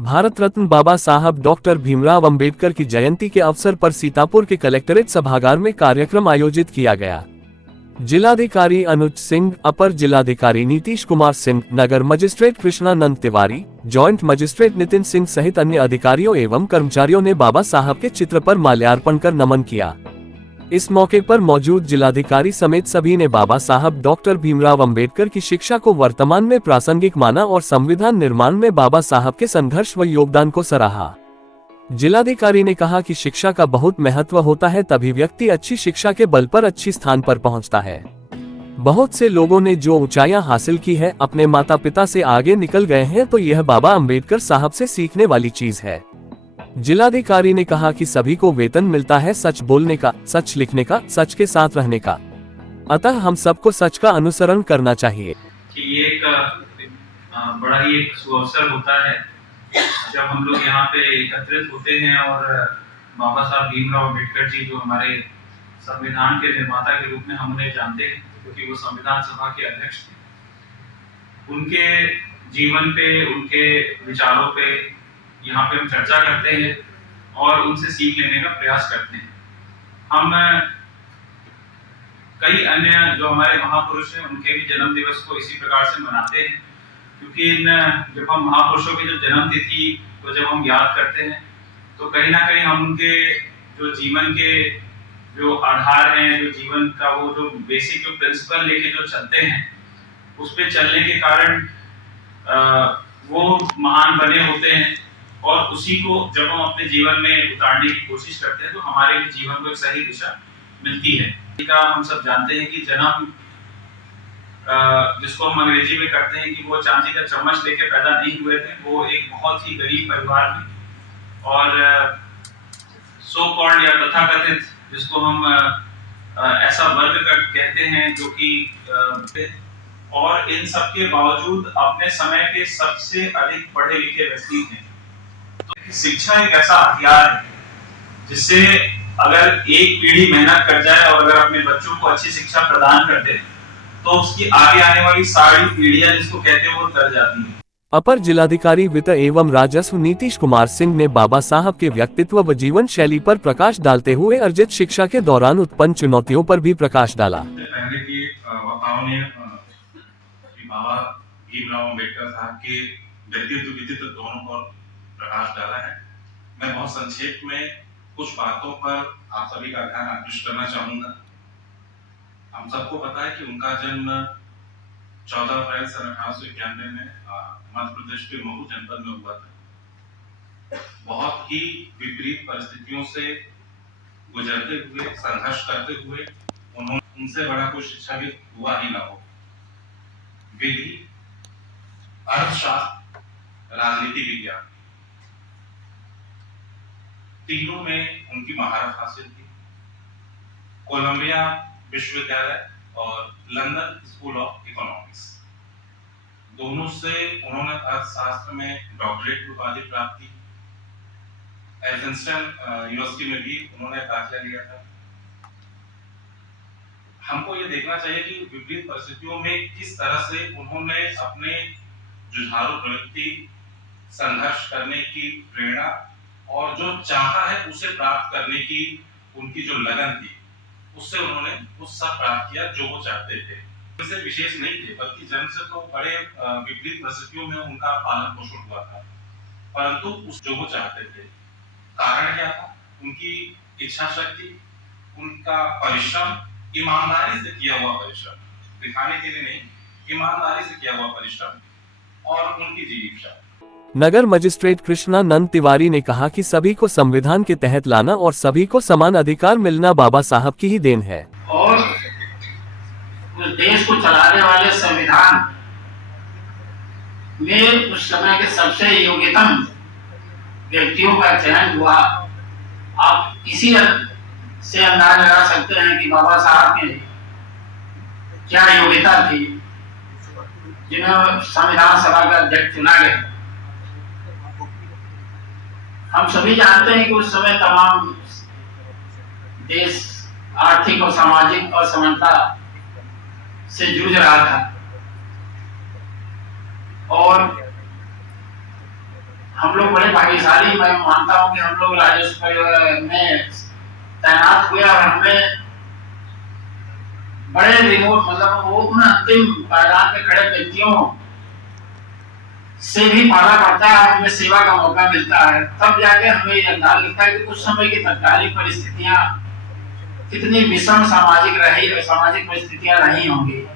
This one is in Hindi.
भारत रत्न बाबा साहब डॉक्टर भीमराव अंबेडकर की जयंती के अवसर पर सीतापुर के कलेक्ट्रेट सभागार में कार्यक्रम आयोजित किया गया। जिलाधिकारी अनुज सिंह, अपर जिलाधिकारी नीतीश कुमार सिंह, नगर magistrate Krishnanand Tiwari, joint magistrate Nitin Singh सहित अन्य अधिकारियों एवं कर्मचारियों ने बाबा साहब के चित्र पर माल्यार्पण कर नमन किया। इस मौके पर मौजूद जिलाधिकारी समेत सभी ने बाबा साहब डॉक्टर भीमराव अंबेडकर की शिक्षा को वर्तमान में प्रासंगिक माना और संविधान निर्माण में बाबा साहब के संघर्ष व योगदान को सराहा। जिलाधिकारी ने कहा कि शिक्षा का बहुत महत्व होता है, तभी व्यक्ति अच्छी शिक्षा के बल पर अच्छी स्थान पर पहुंचता है। बहुत से लोगों ने जो ऊंचाइयां हासिल की है, अपने माता पिता से आगे निकल गए हैं, तो यह बाबा अंबेडकर साहब से सीखने वाली चीज है। जिलाधिकारी ने कहा कि सभी को वेतन मिलता है सच बोलने का, सच लिखने का, सच के साथ रहने का, अतः हम सबको सच का अनुसरण करना चाहिए। कि ये एक बड़ा ही एक सुअवसर होता है जब हम लोग यहाँ पे एकत्रित होते हैं और बाबा साहब भीमराव अम्बेडकर जी, जो हमारे संविधान के निर्माता के रूप में हम उन्हें जानते हैं क्योंकि वो संविधान सभा के अध्यक्ष थे, उनके जीवन पे, उनके विचारों पे यहाँ पे हम चर्चा करते हैं और उनसे सीख लेने का प्रयास करते हैं। हम कई अन्य जो हमारे महापुरुष हैं उनके भी जन्म दिवस को इसी प्रकार से मनाते हैं, क्योंकि जब हम महापुरुषों की जब जन्म तिथि को जब हम याद करते हैं तो कहीं ना कहीं हम उनके जो जीवन के जो आधार हैं, जो जीवन का वो जो बेसिक जो प्रिंसिपल लेके जो चलते हैं, उस पे चलने के कारण वो महान बने होते हैं और उसी को जब हम अपने जीवन में उतारने की कोशिश करते हैं तो हमारे भी जीवन को एक सही दिशा मिलती है। हम सब जानते हैं कि जन्म जिसको हम अंग्रेजी में करते हैं कि वो चांदी का चम्मच लेके पैदा नहीं हुए थे, वो एक बहुत ही गरीब परिवार में, और सो कॉल्ड या तथाकथित जिसको हम ऐसा वर्ग कहते हैं जो कि और इन सब के बावजूद अपने समय के सबसे अधिक पढ़े लिखे व्यक्ति हैं। तो शिक्षा एक ऐसा हथियार है जिससे अगर एक पीढ़ी मेहनत कर जाए और अगर अपने बच्चों को अच्छी शिक्षा प्रदान कर दे तो उसकी आगे आने वाली सारी पीढ़ियां जिसको कहते हैं वो तर जाती है। अपर जिलाधिकारी वित्त एवं राजस्व नीतीश कुमार सिंह ने बाबा साहब के व्यक्तित्व व जीवन शैली पर प्रकाश डालते हुए अर्जित शिक्षा के दौरान उत्पन्न चुनौतियों पर भी प्रकाश डाला। पहले की वक्ताओं ने बाबा भीमराव अम्बेडकर साहब के व्यक्तित्व दोनों पर प्रकाश डाला है। मैं बहुत संक्षेप में कुछ बातों पर आप सभी का ध्यान आकृष्ट करना चाहूंगा। हम सबको पता है कि उनका जन्म 14 अप्रैल सन 1891 में मध्य प्रदेश के महू जनपद में हुआ था। बहुत ही विपरीत परिस्थितियों से गुजरते हुए, संघर्ष करते हुए उनसे बड़ा कोई शिक्षा भी हुआ ही ना हो। विधि, अर्थशास्त्र, राजनीति विज्ञान, तीनों में उनकी महारत हासिल थी। कोलंबिया विश्वविद्यालय और लंदन स्कूल ऑफ इकोनॉमिक्स दोनों से उन्होंने अर्थशास्त्र में डॉक्टरेट की उपाधि प्राप्त की। एल्फिंस्टन यूनिवर्सिटी में भी उन्होंने दाखिला लिया था। हमको ये देखना चाहिए कि विपरीत परिस्थितियों में किस तरह से उन्होंने अपने जुझारू प्रवृत्ति, संघर्ष करने की प्रेरणा और जो चाहा है उसे प्राप्त करने की उनकी जो लगन थी, उससे उन्होंने उस सब प्राप्त किया जो वो चाहते थे। उनसे विशेष नहीं थे, बल्कि जन्म से तो बड़े विपरीत परिस्थितियों में उनका पालन पोषण हुआ था, परंतु उस जो वो चाहते थे। कारण क्या था? उनकी इच्छा शक्ति, उनका परिश्रम, ईमानदारी से किया हुआ परिश्रम, दिखाने के लिए नहीं, ईमानदारी से किया हुआ परिश्रम और उनकी जिज्ञासा। नगर मजिस्ट्रेट कृष्णानंद तिवारी ने कहा कि सभी को संविधान के तहत लाना और सभी को समान अधिकार मिलना बाबा साहब की ही देन है। और उस देश को चलाने वाले संविधान में उस समय के सबसे योग्यतम व्यक्तियों का चयन हुआ। आप इसी से अंदाजा लगा सकते हैं कि बाबा साहब की क्या योग्यता थी जिन्हें संविधान सभा का अध्यक्ष चुना गया। हम सभी जानते हैं कि उस समय तमाम देश आर्थिक और सामाजिक असमानता से जूझ रहा था और हम लोग बड़े भाग्यशाली, मैं मानता हूं कि हम लोग राजस्व में तैनात हुए और हमें बड़े रिमोट मतलब वो उन अंतिम पायदान पे खड़े व्यक्तियों से भी पाला पड़ता है, हमें सेवा का मौका मिलता है, तब जाके हमें ये अंदाज लगता है कि कुछ समय की तत्कालिक परिस्थितियां कितनी विषम सामाजिक परिस्थितियां रही होंगी।